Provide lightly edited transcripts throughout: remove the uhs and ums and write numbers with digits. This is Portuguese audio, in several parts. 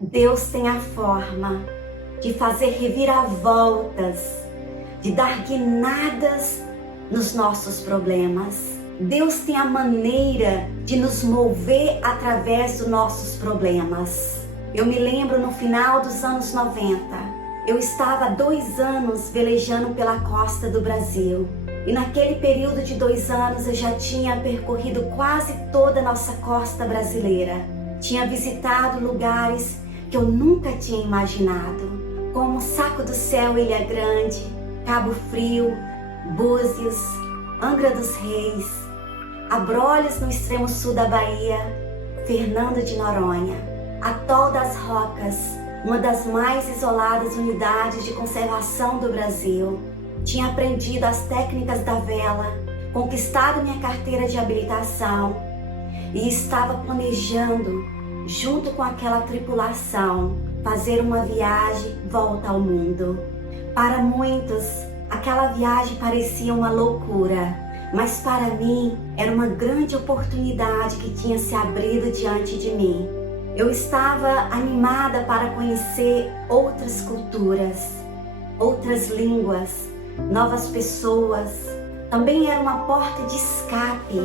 Deus tem a forma de fazer reviravoltas, de dar guinadas nos nossos problemas. Deus tem a maneira de nos mover através dos nossos problemas. Eu me lembro no final dos anos 90, eu estava há 2 anos velejando pela costa do Brasil. E naquele período de 2 anos eu já tinha percorrido quase toda a nossa costa brasileira. Tinha visitado lugares que eu nunca tinha imaginado, como Saco do Céu, Ilha Grande, Cabo Frio, Búzios, Angra dos Reis, Abrolhos no extremo sul da Bahia, Fernando de Noronha, Atol das Rocas, uma das mais isoladas unidades de conservação do Brasil. Tinha aprendido as técnicas da vela, conquistado minha carteira de habilitação e estava planejando, junto com aquela tripulação, fazer uma viagem volta ao mundo. Para muitos, aquela viagem parecia uma loucura, mas para mim era uma grande oportunidade que tinha se abrido diante de mim. Eu estava animada para conhecer outras culturas, outras línguas, novas pessoas. Também era uma porta de escape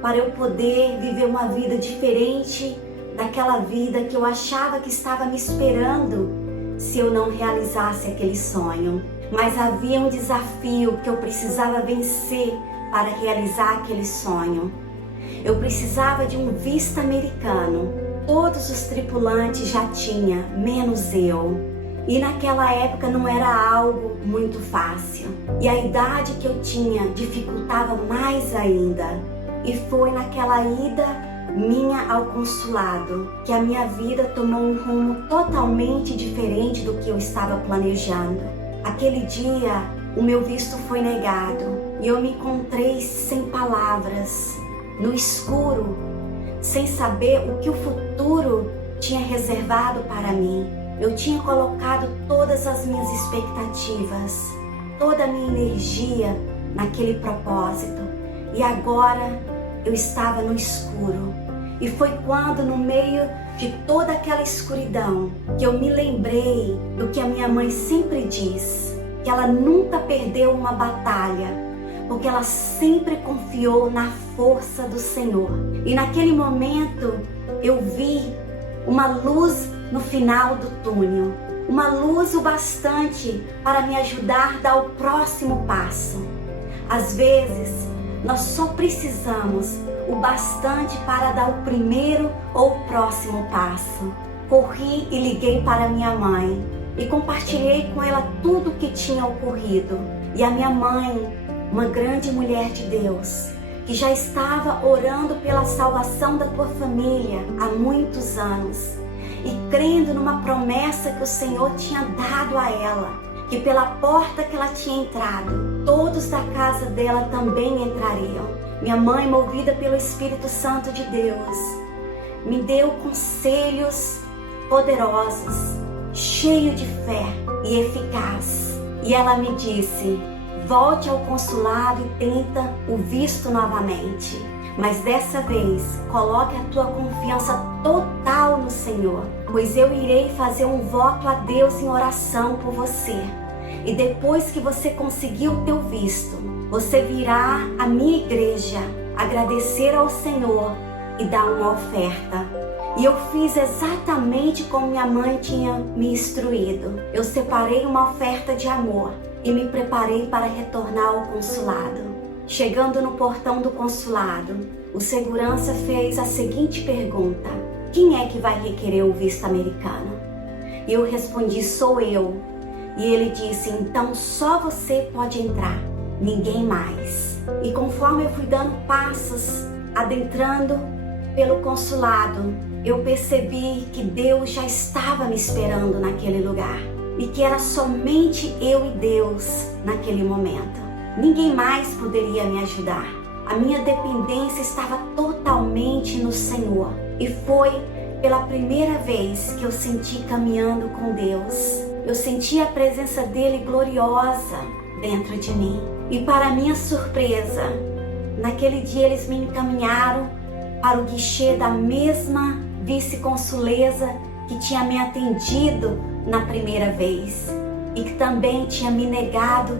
para eu poder viver uma vida diferente daquela vida que eu achava que estava me esperando se eu não realizasse aquele sonho. Mas havia um desafio que eu precisava vencer para realizar aquele sonho. Eu precisava de um visto americano. Todos os tripulantes já tinham, menos eu. E naquela época não era algo muito fácil. E a idade que eu tinha dificultava mais ainda. E foi naquela ida minha ao consulado que a minha vida tomou um rumo totalmente diferente do que eu estava planejando. Aquele dia, o meu visto foi negado e eu me encontrei sem palavras, no escuro, sem saber o que o futuro tinha reservado para mim. Eu tinha colocado todas as minhas expectativas, toda a minha energia naquele propósito e agora eu estava no escuro. E foi quando, no meio de toda aquela escuridão, que eu me lembrei do que a minha mãe sempre diz, que ela nunca perdeu uma batalha, porque ela sempre confiou na força do Senhor. E naquele momento eu vi uma luz no final do túnel, uma luz o bastante para me ajudar a dar o próximo passo. Às vezes, nós só precisamos o bastante para dar o primeiro ou o próximo passo. Corri e liguei para minha mãe e compartilhei com ela tudo o que tinha ocorrido. E a minha mãe, uma grande mulher de Deus, que já estava orando pela salvação da tua família há muitos anos e crendo numa promessa que o Senhor tinha dado a ela, que pela porta que ela tinha entrado, todos da casa dela também entrariam. Minha mãe, movida pelo Espírito Santo de Deus, me deu conselhos poderosos, cheio de fé e eficaz. E ela me disse: volte ao consulado e tenta o visto novamente. Mas dessa vez, coloque a tua confiança total no Senhor, pois eu irei fazer um voto a Deus em oração por você. E depois que você conseguir o teu visto, você virá à minha igreja agradecer ao Senhor e dar uma oferta. E eu fiz exatamente como minha mãe tinha me instruído. Eu separei uma oferta de amor e me preparei para retornar ao consulado. Chegando no portão do consulado, o segurança fez a seguinte pergunta: quem é que vai requerer o visto americano? E eu respondi: sou eu. E ele disse: então só você pode entrar, ninguém mais. E conforme eu fui dando passos, adentrando pelo consulado, eu percebi que Deus já estava me esperando naquele lugar e que era somente eu e Deus naquele momento. Ninguém mais poderia me ajudar. A minha dependência estava totalmente no Senhor. E foi pela primeira vez que eu senti caminhando com Deus. Eu senti a presença dele gloriosa dentro de mim. E para minha surpresa, naquele dia eles me encaminharam para o guichê da mesma vice-consuleza que tinha me atendido na primeira vez e que também tinha me negado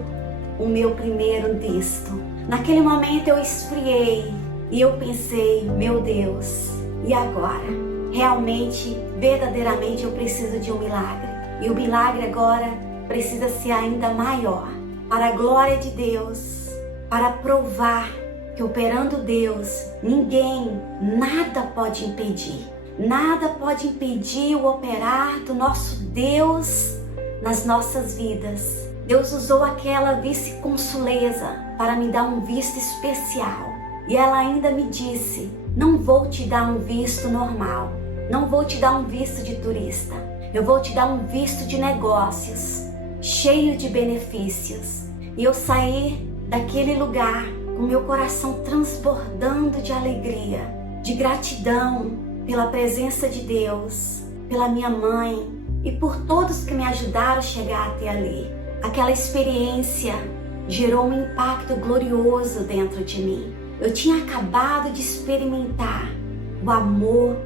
o meu primeiro visto. Naquele momento eu esfriei e eu pensei, meu Deus, e agora? Realmente, verdadeiramente eu preciso de um milagre. E o milagre agora precisa ser ainda maior. Para a glória de Deus, para provar que operando Deus, ninguém, nada pode impedir. Nada pode impedir o operar do nosso Deus nas nossas vidas. Deus usou aquela vice-consuleza para me dar um visto especial. E ela ainda me disse, não vou te dar um visto normal, não vou te dar um visto de turista, eu vou te dar um visto de negócios, cheio de benefícios. E eu saí daquele lugar com meu coração transbordando de alegria, de gratidão pela presença de Deus, pela minha mãe e por todos que me ajudaram a chegar até ali. Aquela experiência gerou um impacto glorioso dentro de mim. Eu tinha acabado de experimentar o amor,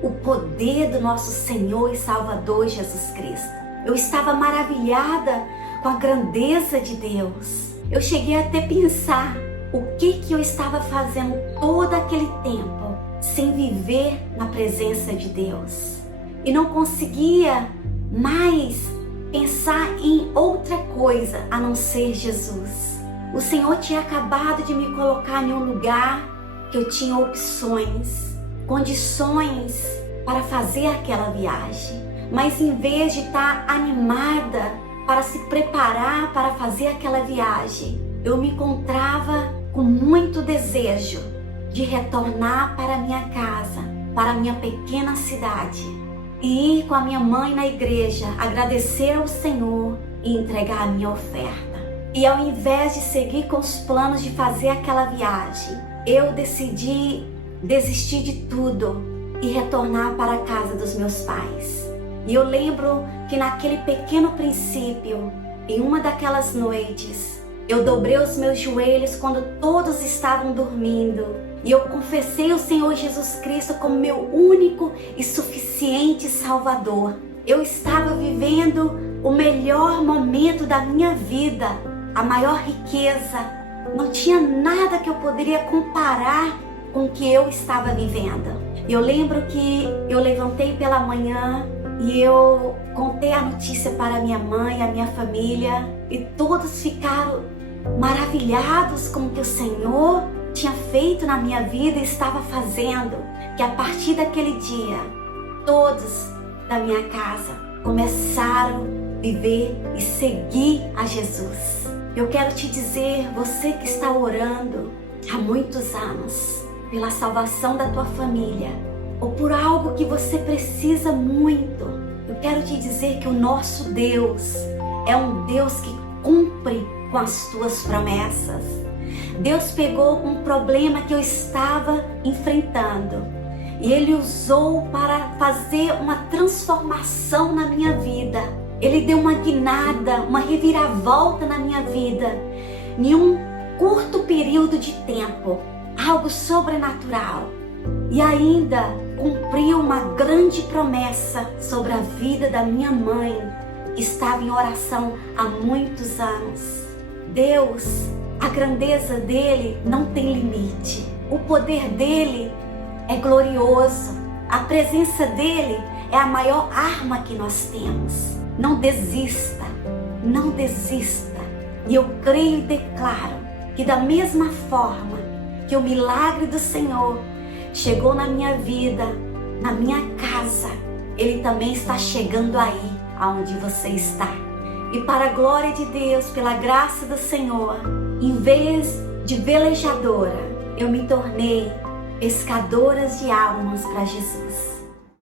o poder do nosso Senhor e Salvador Jesus Cristo. Eu estava maravilhada com a grandeza de Deus. Eu cheguei até a pensar o que eu estava fazendo todo aquele tempo sem viver na presença de Deus. E não conseguia mais pensar em outra coisa a não ser Jesus. O Senhor tinha acabado de me colocar em um lugar que eu tinha opções, condições para fazer aquela viagem. Mas em vez de estar animada para se preparar para fazer aquela viagem, eu me encontrava com muito desejo de retornar para minha casa, para minha pequena cidade, e ir com a minha mãe na igreja, agradecer ao Senhor e entregar a minha oferta. E ao invés de seguir com os planos de fazer aquela viagem, eu decidi desistir de tudo e retornar para a casa dos meus pais. E eu lembro que naquele pequeno princípio, em uma daquelas noites, eu dobrei os meus joelhos quando todos estavam dormindo e eu confessei o Senhor Jesus Cristo como meu único e suficiente Salvador. Eu estava vivendo o melhor momento da minha vida, a maior riqueza. Não tinha nada que eu poderia comparar com o que eu estava vivendo. Eu lembro que eu levantei pela manhã e eu contei a notícia para minha mãe, a minha família, e todos ficaram maravilhados com o que o Senhor tinha feito na minha vida e estava fazendo. Que a partir daquele dia, todos da minha casa começaram a viver e seguir a Jesus. Eu quero te dizer, você que está orando há muitos anos pela salvação da tua família, ou por algo que você precisa muito, eu quero te dizer que o nosso Deus é um Deus que cumpre com as tuas promessas. Deus pegou um problema que eu estava enfrentando e Ele usou para fazer uma transformação na minha vida. Ele deu uma guinada, uma reviravolta na minha vida, em um curto período de tempo, algo sobrenatural. E ainda cumpriu uma grande promessa sobre a vida da minha mãe, que estava em oração há muitos anos. Deus, a grandeza dele não tem limite. O poder dele é glorioso. A presença dele é a maior arma que nós temos. Não desista, não desista. E eu creio e declaro que da mesma forma que o milagre do Senhor chegou na minha vida, na minha casa, Ele também está chegando aí, aonde você está. E para a glória de Deus, pela graça do Senhor, em vez de velejadora, eu me tornei pescadoras de almas para Jesus.